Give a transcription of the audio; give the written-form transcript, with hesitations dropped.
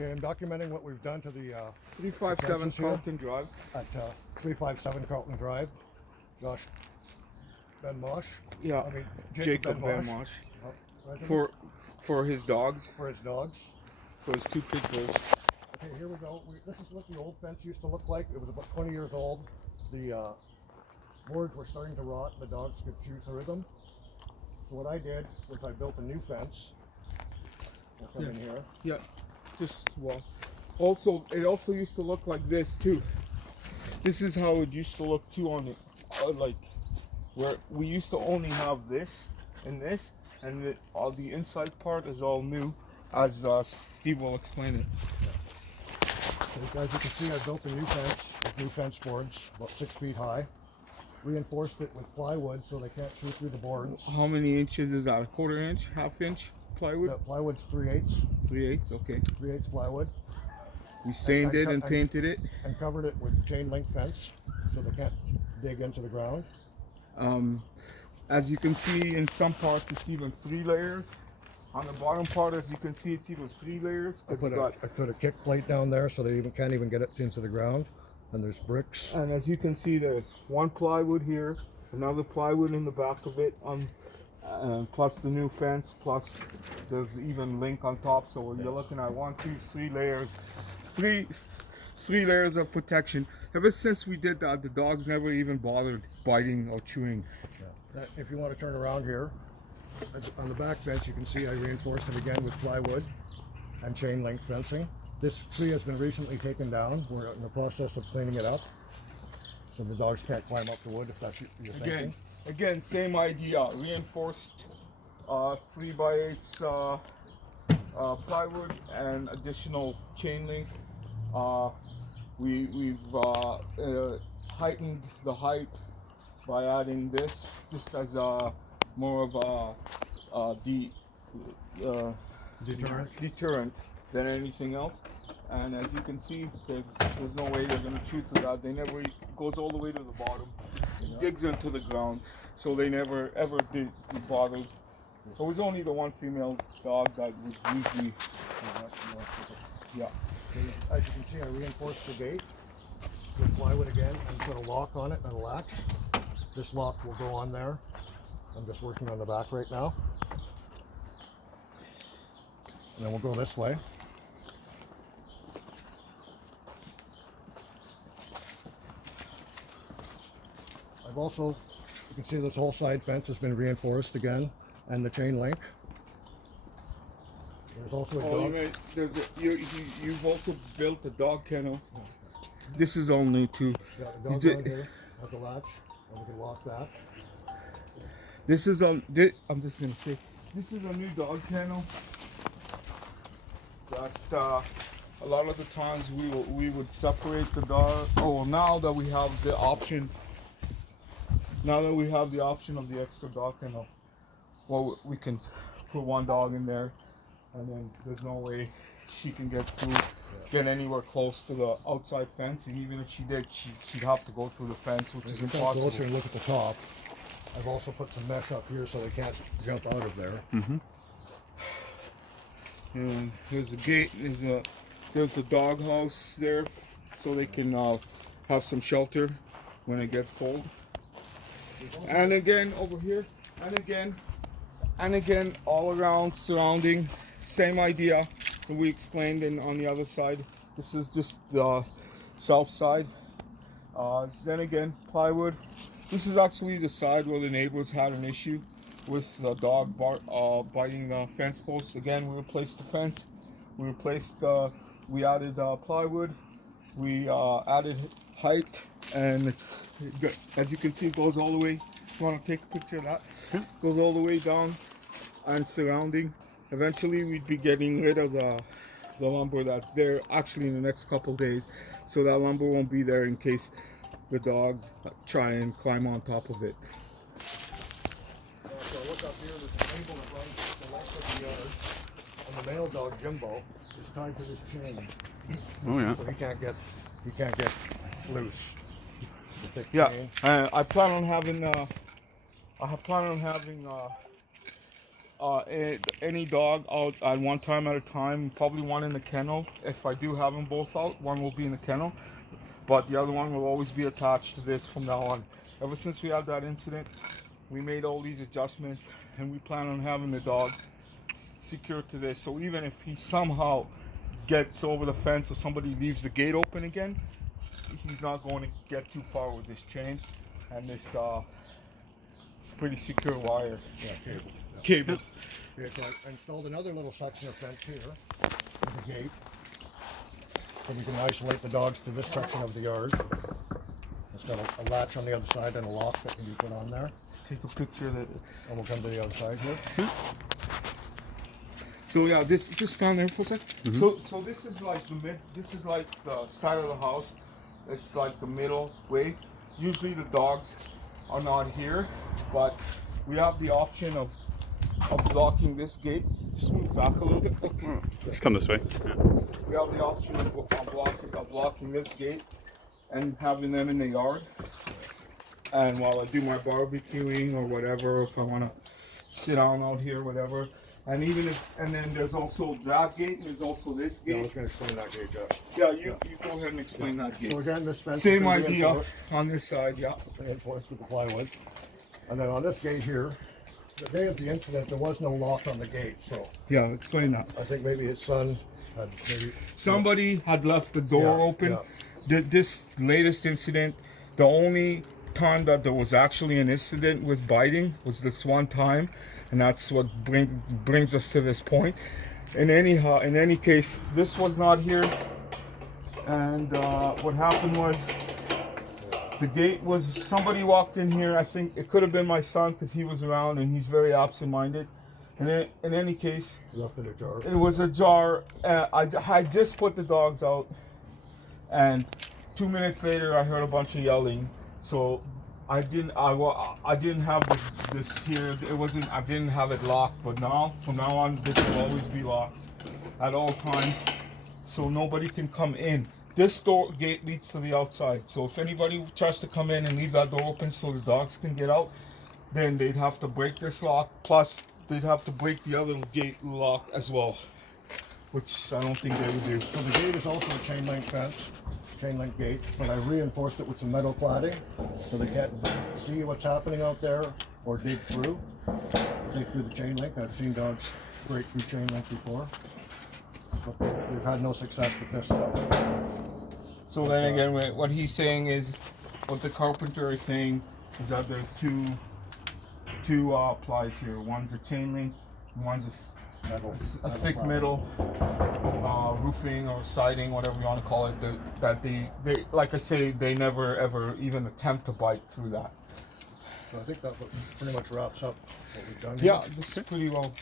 Okay, I'm documenting what we've done to the 357 fences here. Carlton Drive. At 357 Carlton Drive. Josh Ben Mosh. Yeah, I mean, Jacob Ben Van Mosh. Mosh. Resident For his dogs, for his dogs. for his two pit bulls. Okay, here we go. This is what the old fence used to look like. It was about 20 years old. The boards were starting to rot. The dogs could chew through them. So what I did was I built a new fence. We'll come in here. Yeah, just well. Also, it also used to look like this too. This is how it used to look too on it, like where we used to only have this and this, and all the inside part is all new, as Steve will explain it. So as you can see, I built a new fence with new fence boards, about 6 feet high. Reinforced it with plywood so they can't chew through the boards. How many inches is that? A quarter inch, half inch plywood? The plywood's 3/8, 3/8. Okay. 3/8 plywood, We stained it and painted it. and covered it with chain link fence so they can't dig into the ground. As you can see, in some parts it's even 3 layers. On the bottom part, as you can see, it's even 3 layers. I put a kick plate down there so they can't even get it into the ground. And there's bricks. And as you can see, there's one plywood here, another plywood in the back of it, plus the new fence, plus there's even link on top. So you're looking at 1, 2, 3 layers, three layers of protection. Ever since we did that, the dogs never even bothered biting or chewing. If you want to turn around here, on the back fence, you can see I reinforced it again with plywood and chain link fencing. This tree has been recently taken down. We're in the process of cleaning it up, so the dogs can't climb up the wood if that's your thinking. Again, same idea. Reinforced 3x8 plywood and additional chain link. We've heightened the height by adding this, just as more of a deterrent than anything else. And as you can see, there's no way they're gonna chew through that. They never goes all the way to the bottom, digs into the ground, so they never ever did bothered. It was only the one female dog that was usually, yeah. As you can see, I reinforced the gate with plywood again and put a lock on it and a latch. This lock will go on there. I'm just working on the back right now. And then we'll go this way. I've also, you can see this whole side fence has been reinforced again, and the chain link. There's also a dog. You've also built a dog kennel. This is all new too. Got a dog down here with the latch, and we can lock that. This is I'm just gonna say, this is a new dog kennel that a lot of the times we would separate the dog. Oh, now that we have the option of the extra dog kennel, well, we can put one dog in there, and then there's no way she can get anywhere close to the outside fence. And even if she did, she'd have to go through the fence, which is impossible. Closer and look at the top. I've also put some mesh up here so they can't jump out of there. And there's a gate. There's a dog house there, so they can have some shelter when it gets cold. And again over here, and again all around surrounding, same idea that we explained on the other side. This is just the south side. Then again, plywood. This is actually the side where the neighbors had an issue with the dog biting the fence posts. Again, we replaced the fence. We added plywood. We added height, and it's good. As you can see, it goes all the way. You want to take a picture of that? Goes all the way down and surrounding. Eventually, we'd be getting rid of the lumber that's there actually in the next couple days, so that lumber won't be there in case the dogs try and climb on top of it. So look up here, there's a cable that runs the length of the yard. And the male dog, Jimbo, is tied to this chain. Oh yeah. So he can't get loose. It's a thick Yeah. chain. I plan on having any dog out at one time at a time. Probably one in the kennel. If I do have them both out, one will be in the kennel, but the other one will always be attached to this from now on. Ever since we had that incident, we made all these adjustments, and we plan on having the dog secured to this. So even if he somehow gets over the fence or somebody leaves the gate open again, he's not going to get too far with this chain and this it's pretty secure wire Yeah, cable. cable. Okay, so I installed another little section of fence here with the gate. So we can isolate the dogs to this section of the yard. It's got a latch on the other side and a lock that can be put on there. Take a picture of it. And we'll come to the other side here. So yeah, this just stand there for a sec. So this is like this is like the side of the house. It's like the middle way. Usually the dogs are not here, but we have the option of blocking this gate. Just move back a little bit. Okay. Just come this way. We have the option of blocking this gate and having them in the yard. And while I do my barbecuing or whatever, if I want to sit down out here, whatever. And even if, and then there's also that gate, and there's also this Yeah, I gate. was going to explain that gate, Jeff. Yeah, you go ahead and explain that gate. So again, this fence Same has been idea reinforced- on this side, yeah. reinforced with the plywood. And then on this gate here, the day of the incident, there was no lock on the gate, so Yeah, explain that. I think maybe his son had maybe Somebody had left the door Yeah, open. yeah. This latest incident, the only time that there was actually an incident with biting was this one time, and that's what brings us to this point. In any case, this was not here, and what happened was the gate was, somebody walked in here. I think it could have been my son because he was around and he's very absent-minded. And in any case, left it ajar. it was ajar. I just put the dogs out, and 2 minutes later, I heard a bunch of yelling. So I didn't have this here. It wasn't. I didn't have it locked. But now, from now on, this will always be locked at all times, so nobody can come in. This door gate leads to the outside. So if anybody tries to come in and leave that door open so the dogs can get out, then they'd have to break this lock. Plus, they'd have to break the other gate lock as well, which I don't think they would do. So the gate is also a chain link fence, chain link gate, but I reinforced it with some metal cladding so they can't see what's happening out there or dig through the chain link. I've seen dogs break through chain link before, but they've had no success with this stuff. So then again, what he's saying is, what the carpenter is saying is that there's two plies here. One's a chain link, and one's a thick cladding. metal roofing or siding, whatever you want to call it. That they like I say, they never ever even attempt to bite through that. So I think that pretty much wraps up what we've done. Yeah, this is pretty well.